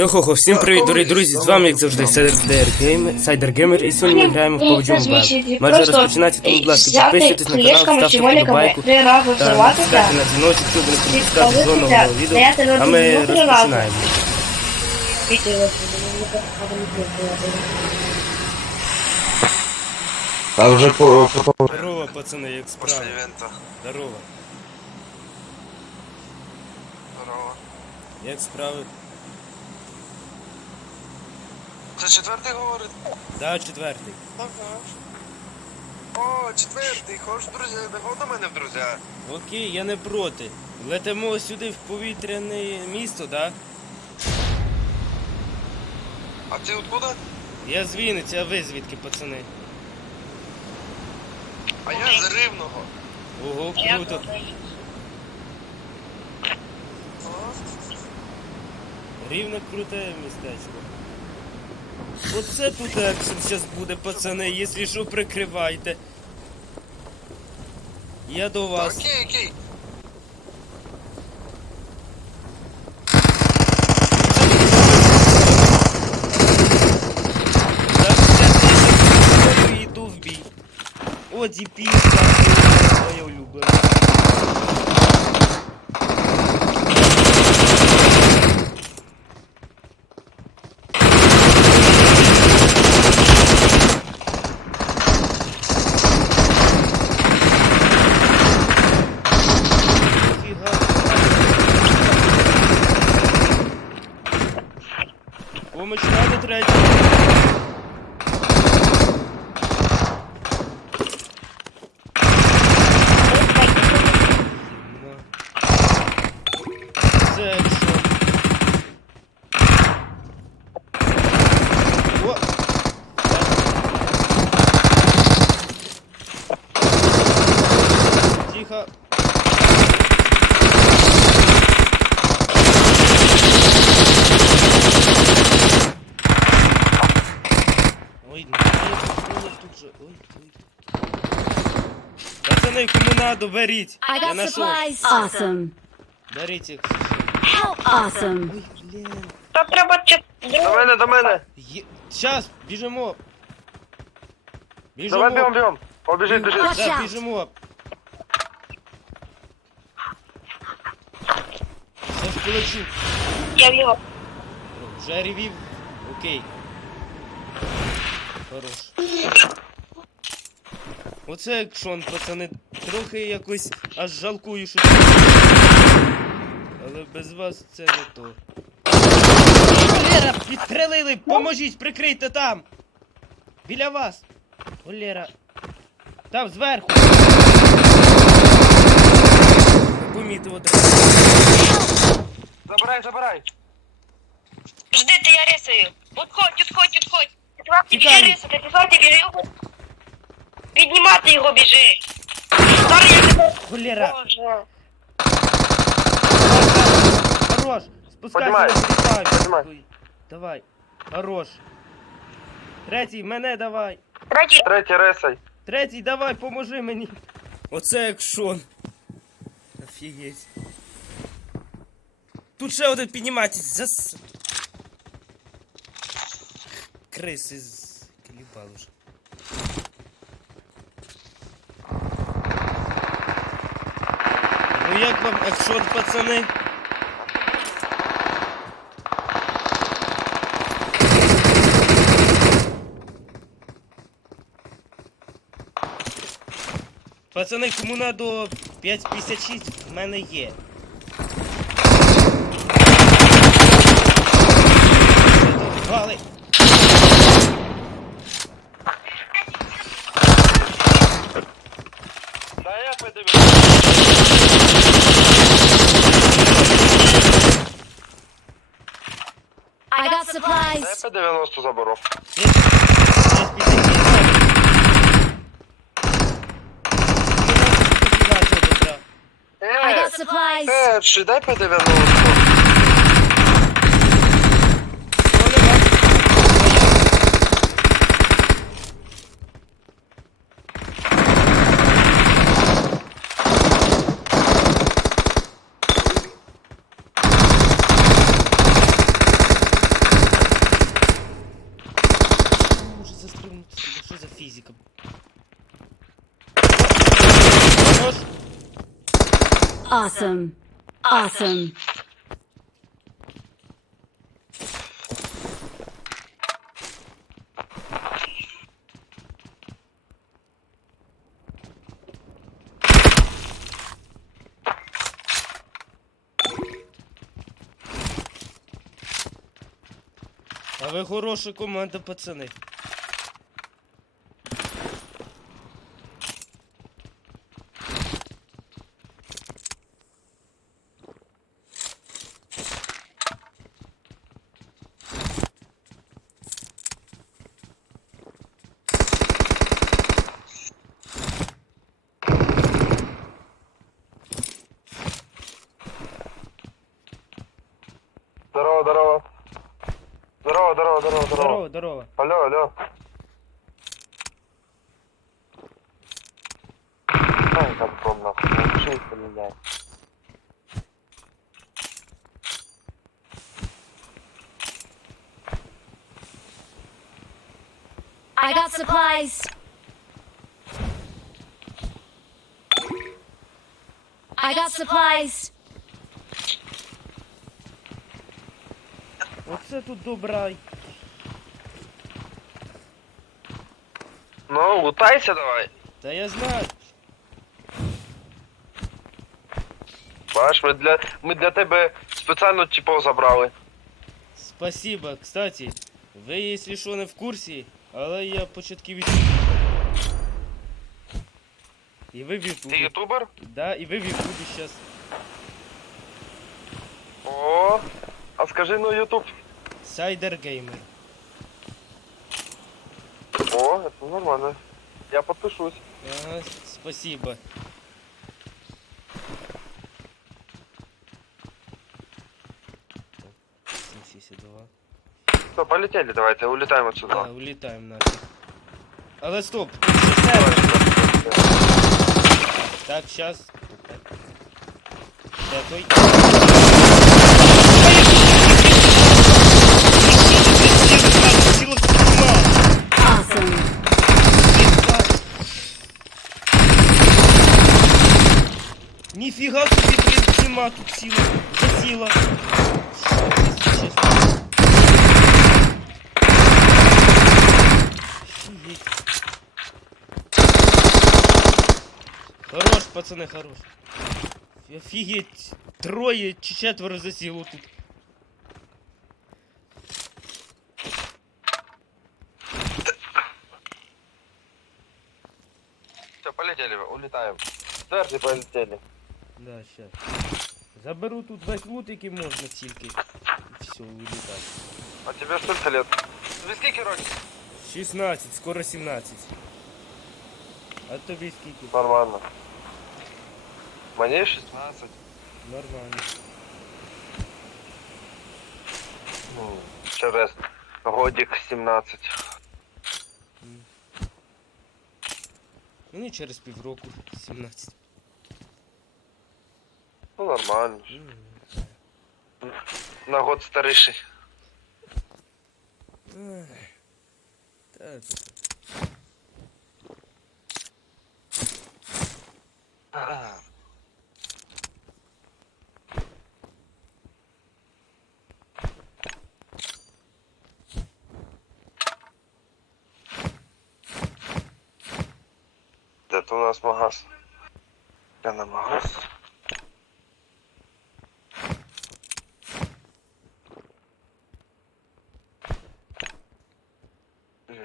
Йохохо, всім привіт, дорогі друзі, з вами, як завжди, Сайдер Геймер, Сайдер і сьогодні ми граємо в PUBG Mobile. Майже розпочинається, тому, будь ласка, підписуйтесь на канал, ставте взриватися, натискайте на дзвіночок, щоб не пропускати жодного відео, а ми розпочинаємо. А вже по, по, Здорово, пацани, як справи? Здорово. Здорово. Як справи? Це четвертий говорить? Да, четвертий. Ага. О, четвертий, хочеш друзі, не до мене в друзі. Окей, я не проти. Летимо сюди в повітряне місто, да? А ти откуда? Я з Вінниці, а ви звідки, пацани? А я з Рівного. Ого, круто. Рівне круте містечко. Оце тут екшен зараз буде, пацани, якщо що, прикривайте. Я до вас. Окей, окей. Так, я йду в бій. О, моя улюблена. Ніфіга. Помощь надо третя. Це що? О! Тихо. Ой, ну я попробую тут же. Ой, ой. Пацаны, кому надо, беріть. I Я got нашел. supplies. Awesome. Беріть їх. Awesome. Ой, блін. То треба чи... До мене, до мене. Є... Щас, біжимо. Біжимо. Давай бігом, бігом. Побіжить, біжить. Watch Да, out. біжимо. Зараз полечу. Я в його. Вже ревів. Окей. Хорош. Оце екшон, пацани. Трохи якось аж жалкую, що. Але без вас це не то. Олера, підстрелили! Поможіть, прикрийте там! Біля вас! Олера. Там зверху! Помітив одразу. Забирай, забирай. Жди, ти я рисую. Отходь, отходь, отходь. Рисати, ти звати біжи його. Піднімати його біжи. Зараз я тебе... Олера! Боже. Хорош! Спускайся, Поднимай. Поднимай. Ой, Давай. Хорош. Третій, мене давай. Третій. Третій ресай. Третій, давай, поможи мені. Оце екшон. Офігеть. Тут ще один підніматись. Зас... Криси з кліпали вже. Ну як вам екшот, пацани? Пацани, кому надо 5.56, в мене є. Вали. Да я подивлюсь. I got Да supplies. 90 заборов. Є- є 58. I got supplies. Перший, дай по 90. Вивернути сюди. Що за фізика? Хорош? Awesome. Awesome. А ви хороша команда, пацани. Здорово, здорово. Здорово, здорово, здорово, здорово. Здорово, здорово. Алло, алло. Ай, как там нахуй, шесть поменяй. I got supplies. I got supplies. Оце тут добра. Ну, лутайся давай. Та я знаю. Бачиш, ми для, ми для тебе спеціально типов забрали. Спасибо. Кстати, ви, якщо що, не в курсі, але я початківець. І ви в Ти ютубер? Да, і ви в Ютубі зараз. О, а скажи ну ютуб. Сайдер Геймер. О, это нормально. Я подпишусь. Ага, спасибо. Так, 762. Все, полетели давайте, улетаем Да, отсюда. улітаємо нафіг. Але стоп, тут ще сервер. Так, сейчас. Дякую. Awesome. Ніфіга собі, блін, ціма тут сіла. Засіла. Офігеть. Хорош, пацани, хорош. Офігеть. Троє чи четверо засіло тут. Все, полетели, улетаем. Четвертый полетели. Да, щас. Заберу тут весь лут, який можна тільки. І все, улітаю. А тебе сколько лет? Тебе сколько років? 16, скоро 17. А тобі скільки? Нормально. Мне 16. Нормально. Ну, через годик 17. Мені через півроку 17. Ну, нормально. На год старейший. Ай. Та це- Это у нас магаз. Я на магаз. М.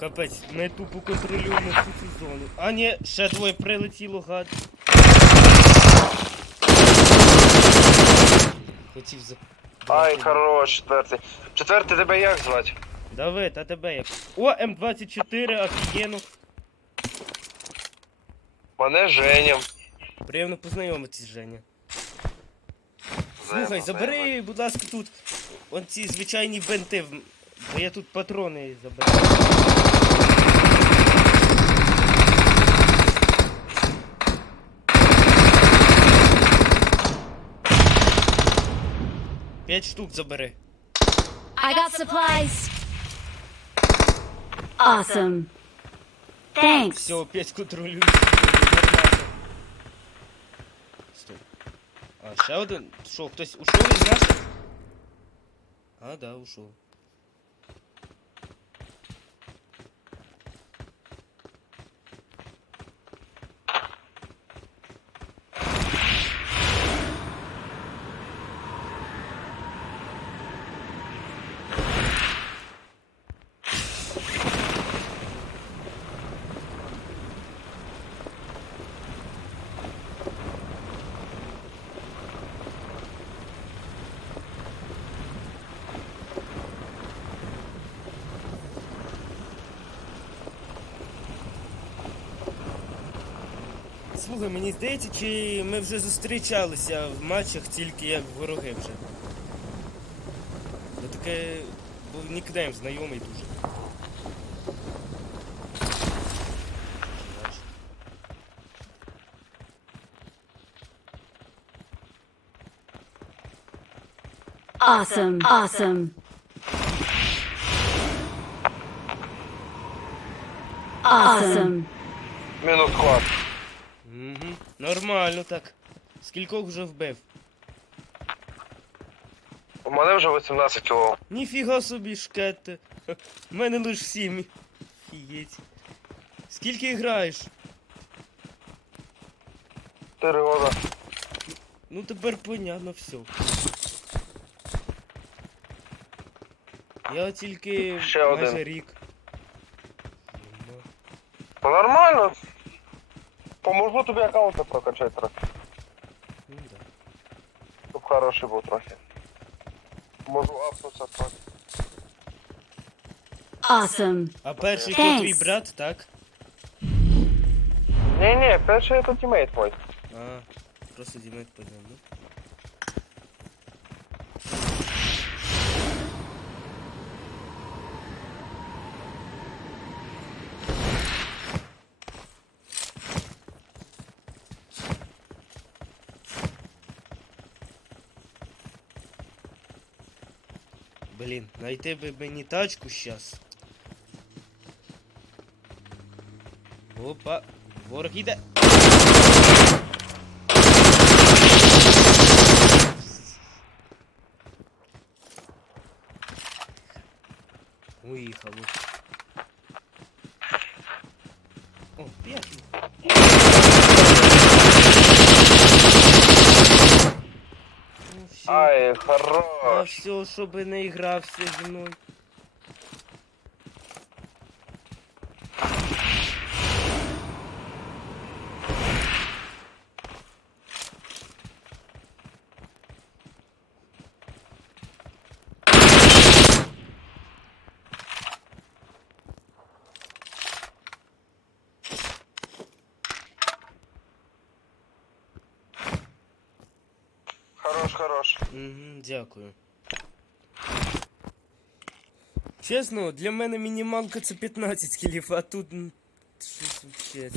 Капець, ми тупо контролюємо всю цю зону. А ні, ще двоє прилетіло, гад. Хотів за. Ай, хорош, четвертий. Четвертий тебе як звати? Давид, а тебе як? О, М24, офігенно. Мене Женя. Приємно познайомитись, Женя. Слухай, забери, будь ласка, тут он ці звичайні бенти, бо я тут патрони забираю. П'ять штук забери. I got supplies. Awesome. Thanks. Все, опять контролюю. Стоп. А, ще один. Що, хтось ушов із наших? А, да, ушов. Слухай, мені здається, чи ми вже зустрічалися в матчах тільки як вороги вже. Бо таке був нікнейм знайомий дуже. Awesome. Awesome. Awesome. Мінус склад. Нормально так. Скількох вже вбив? У мене вже 18 кіло. Ніфіга собі шкетте. У мене лиш сім. Фієть. Скільки граєш? 4 года. Ну тепер понятно все. Я тільки Ще майже один. рік. Ну нормально. Поможу тобі аккаунти прокачати трохи. Щоб хороший був трохи. Можу апнутися трохи. Awesome. А перший то Thanks. твій брат, так? Ні, ні, перший це тімейт мой. А, просто Дімет подняв, ну. Блін, найти би мені тачку щас. Опа, ворог іде. Уїхали. О, п'ять. Ну Ай, А все, чтобы не грався зі. Хорош. Угу, дякую. Чесно, для мене мінімалка це 15 кілів, а тут щось вообще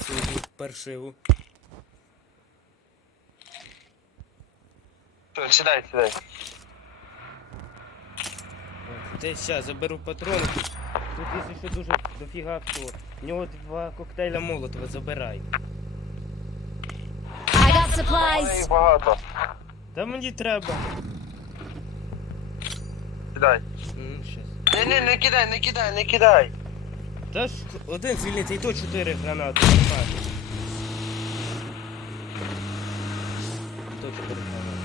паршиво. Все, Сідай, сідай. Те ща заберу патрони. Тут, якщо що дуже дофіга всього. В нього два коктейля молотова забирай. I got supplies. їх багато. Та мені треба. Кидай. М, щас. Ні, ні, не кидай, не кидай, не кидай. Та ж один звільнити, і то чотири гранати. Нормально. То чотири гранати.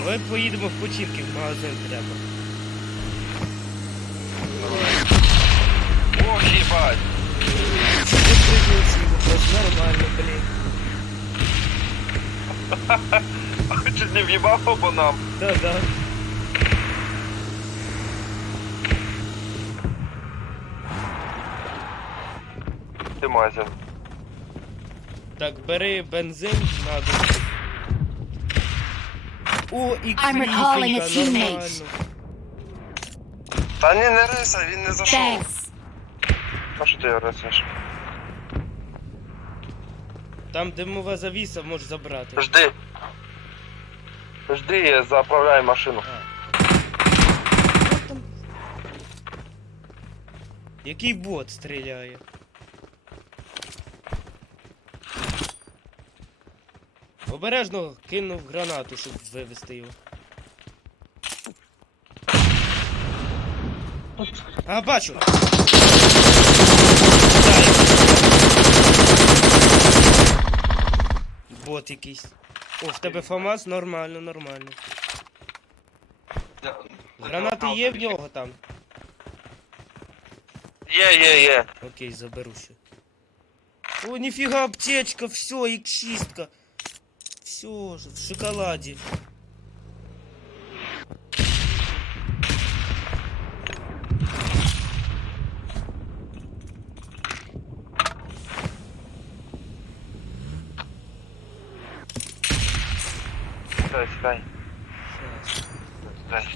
Давай поїдемо в починки, в магазин треба. Ох, їбать. Нормально, блін. А Чуть не в'їбав по нам. Да, да. Ти мазін. Так, бери бензин, надо. О, і I'm recalling a teammate. Та ні, не риса, він не зайшов. Thanks. А що ти ресиш? Там димова завіса можеш забрати. Жди. Жди, я заправляю машину. Який бот стріляє? Обережно кинув гранату, щоб вивести його. А, бачу! Бот якийсь. О, в тебе ФАМАС? Нормально, нормально. Гранати є в нього там? Є, є, є. Окей, заберу ще. О, ніфіга аптечка, все, як чистка. Все ж, в шоколаді. Сідай, сідай. Щас. Сідай.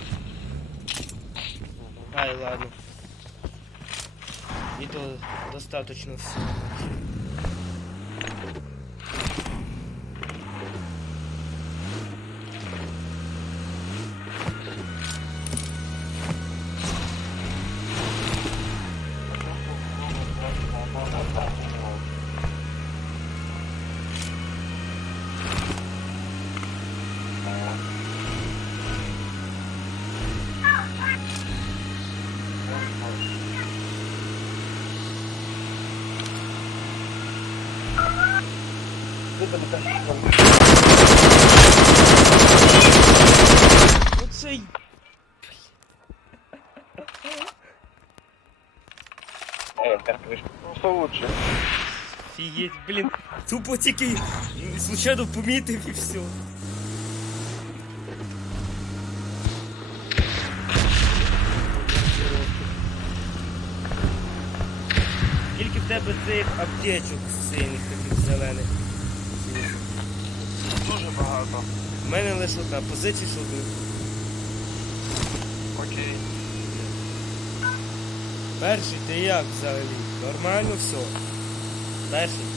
Ай, ладно. І то достаточно все. Оцей. Ну, що лучше. Фігеть, блін. Тупо тільки случайно помітив і все. В тебе цих аптечок синіх, таких зелених? Дуже багато. У мене лише одна позиція, одну. Окей. Перший ти як взагалі? Нормально все. Перший.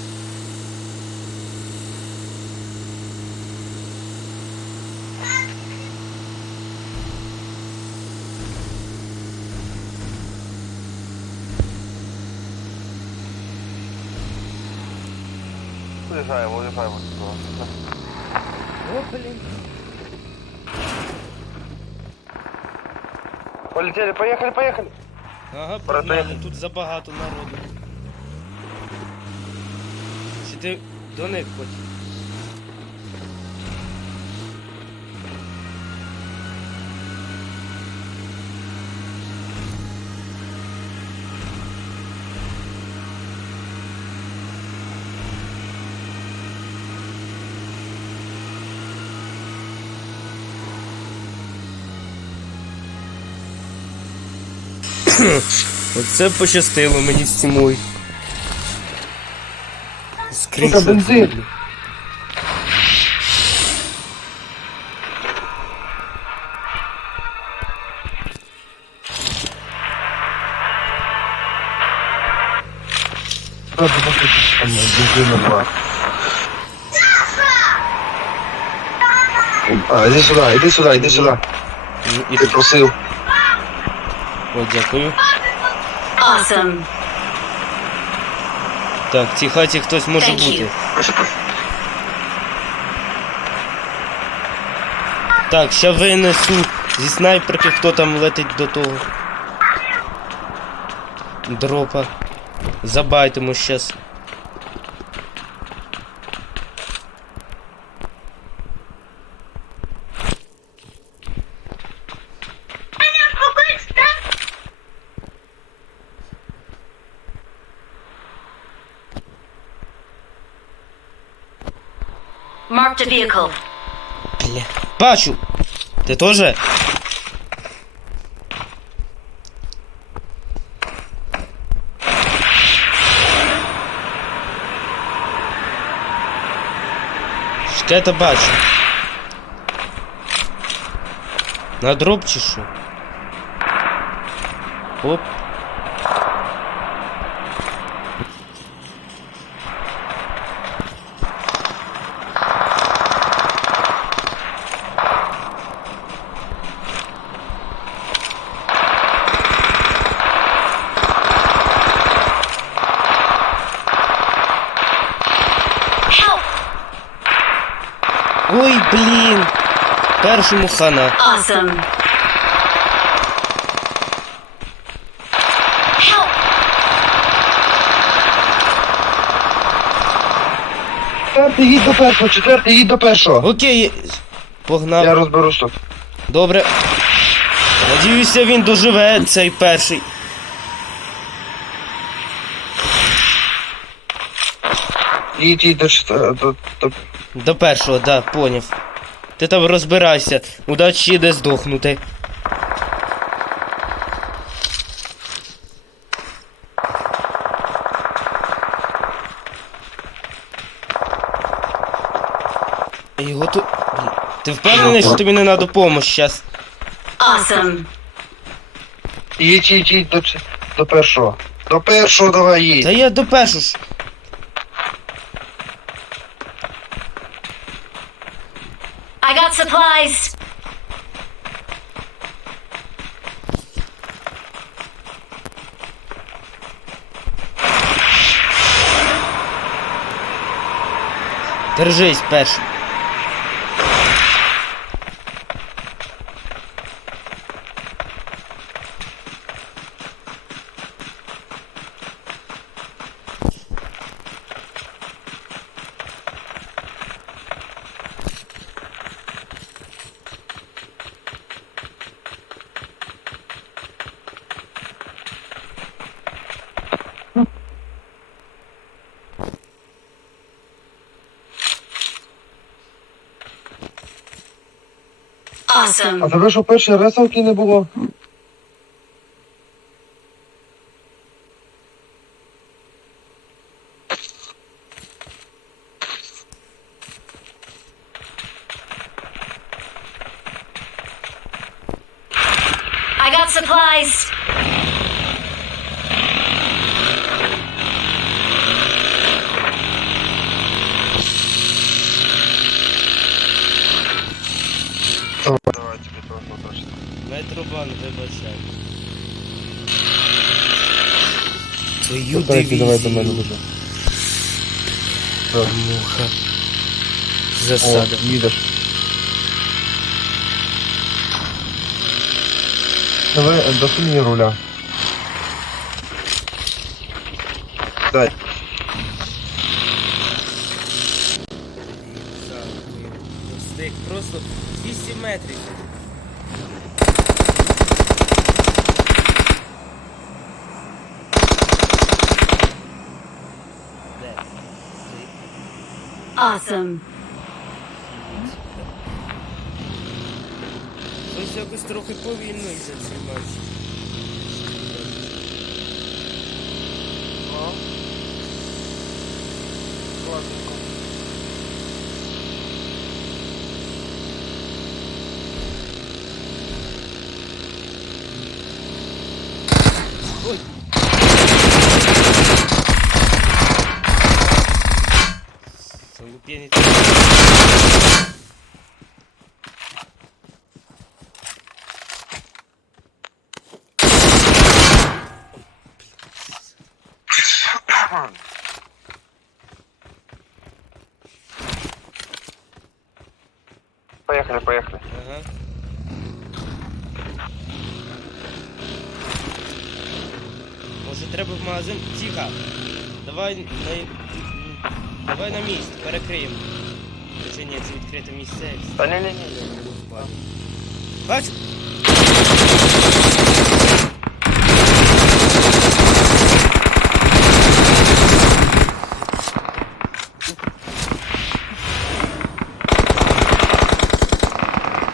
Уїжджаємо, уїжджаємо. О, блин. Полетели, поехали, поехали. Ага, погнали, тут забагато народу. Сиди до них хоч? Оце пощастило мені з цімою. Скріншот. бензин. А, иди сюда, иди сюда, иди сюда. І Ты просил. О, дякую. Awesome. Так, в цій хаті хтось може Thank you. бути. Так, ще винесу зі снайперки, хто там летить до того. Дропа. Забайтимо щас. Marked a vehicle. Бля. Бачу! Ти теж? Шкета бачу. На дроп чи що? Оп. Першому хана. Awesome. Четвертий їдь до першого, четвертий їдь до першого. Окей. Погнав. Я розберусь тут. Добре. Надіюся, він доживе цей перший. Їдь, їдь до. До, до... До першого, да, поняв. Ти там розбирайся. Удачі де здохнути. Його тут. Ти впевнений, що тобі не треба допомога зараз? Awesome. Їдь, їдь, їдь до, до першого. До першого давай їдь. Та я до першого ж. Supplies. Держись перший. Awesome. А тебе що перші ресалки не було? I got supplies. Давай точно. Метробан, вибачай. Твою дивізію. Муха. Засада. їдеш. Давай, е, мені руля. Дай. Просто 200 метрів. Awesome. Ось якось трохи повільно йде цей матч. Ну. Класненько. Ой! Залупєніть. Поїхали, поїхали. Ага. Може треба в магазин? Тихо. Давай на... Давай на місць, перекриємо. Чи ні, це відкрите місце. Та ні, ні, ні. Бачу!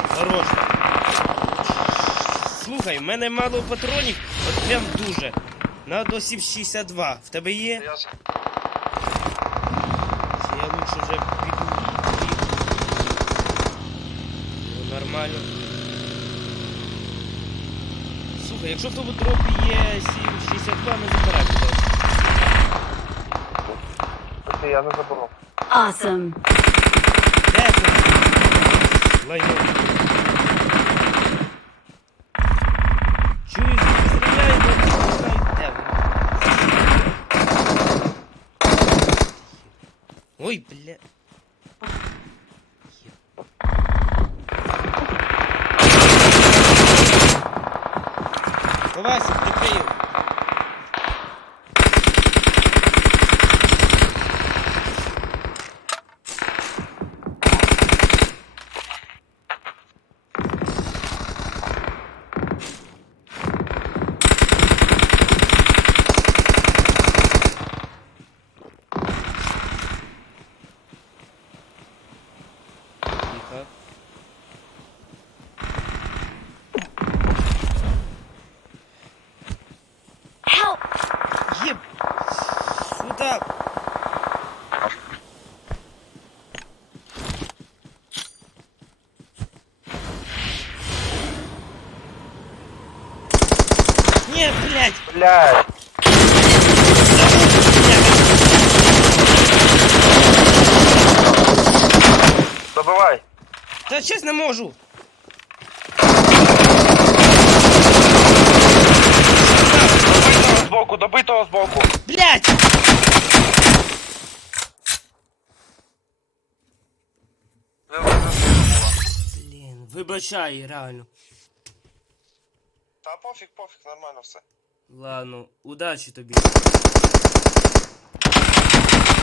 Хорош. Слухай, в мене мало патронів, от прям дуже. Надо 762. В тебе є? Я Чи я лучше вже піду? Ну, Нормально. Слухай, якщо в тому дропі є 762, не забирай, будь ласка. Я не заборов. Awesome. Де це? Лайно. Чую, стріляють, але не знаю, де вони. Ой, бля. Блядь. Добивай. Та щас не можу! Добитого збоку, добитого збоку. Блядь! Блін, вибачай, реально. Та пофіг, пофіг, нормально все. Ладно, удачі тобі.